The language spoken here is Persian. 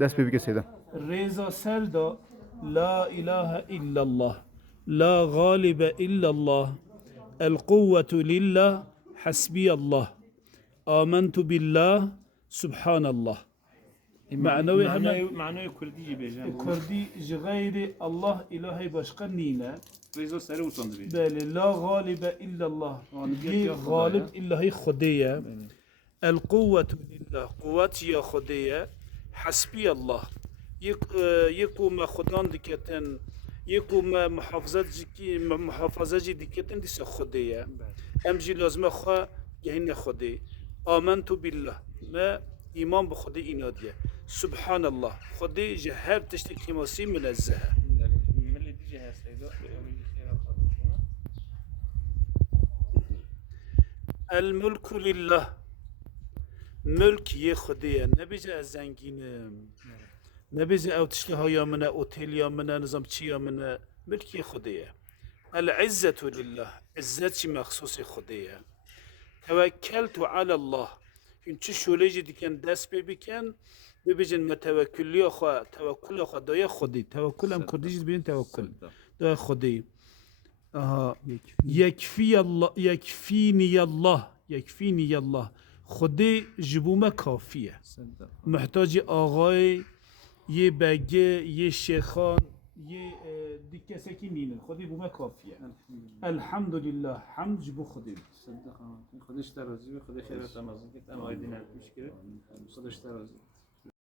دست بی سیدا رضا سردا لا إله إلا الله لا غالب إلا الله القوة لله حسبي الله آمنت بالله سبحان الله معنوي معنای کردی بیجن كردي غير الله إلهي باشقا نينا ریزا سر وساند بیجن بل لا غالب إلا الله يي غالب إلا هي خدية القوة لله قوتي يا خدية حسبي الله يكو ما خدان دكتن يكو ما محافظة دكتن ديس خدية أمجي لازم خا يهين خدي آمنت بالله ما إيمان بخدي إنادية سبحان الله خدي جهاب تشتي كماسي منزه ملی دیجه هستیدا الملك لله ملك يه خديه نبيجي از زنگینم نبيجي او تشتي هايا منه اوتيل يا منه نظام چي يا منه ملك يه خديه العزة لله عزتي مخصوص خديه توكلت على الله این چه شولیجی دیکن دست ببیکن ببیجن متوکلی خوا توکل خوا دای خودی توکل هم کردیش ببین توکل دای خودی یکفی الله یکفینی الله خودی جبومه کافیه محتاج آقای یه بگه یه شیخان یه دیکسه کی نینه خودی بومه کافیه الحمدلله حمد جبو خودی خودش ترازی به خودش خیرات نمازی که تنهایی دینه پیش گره خودش ترازی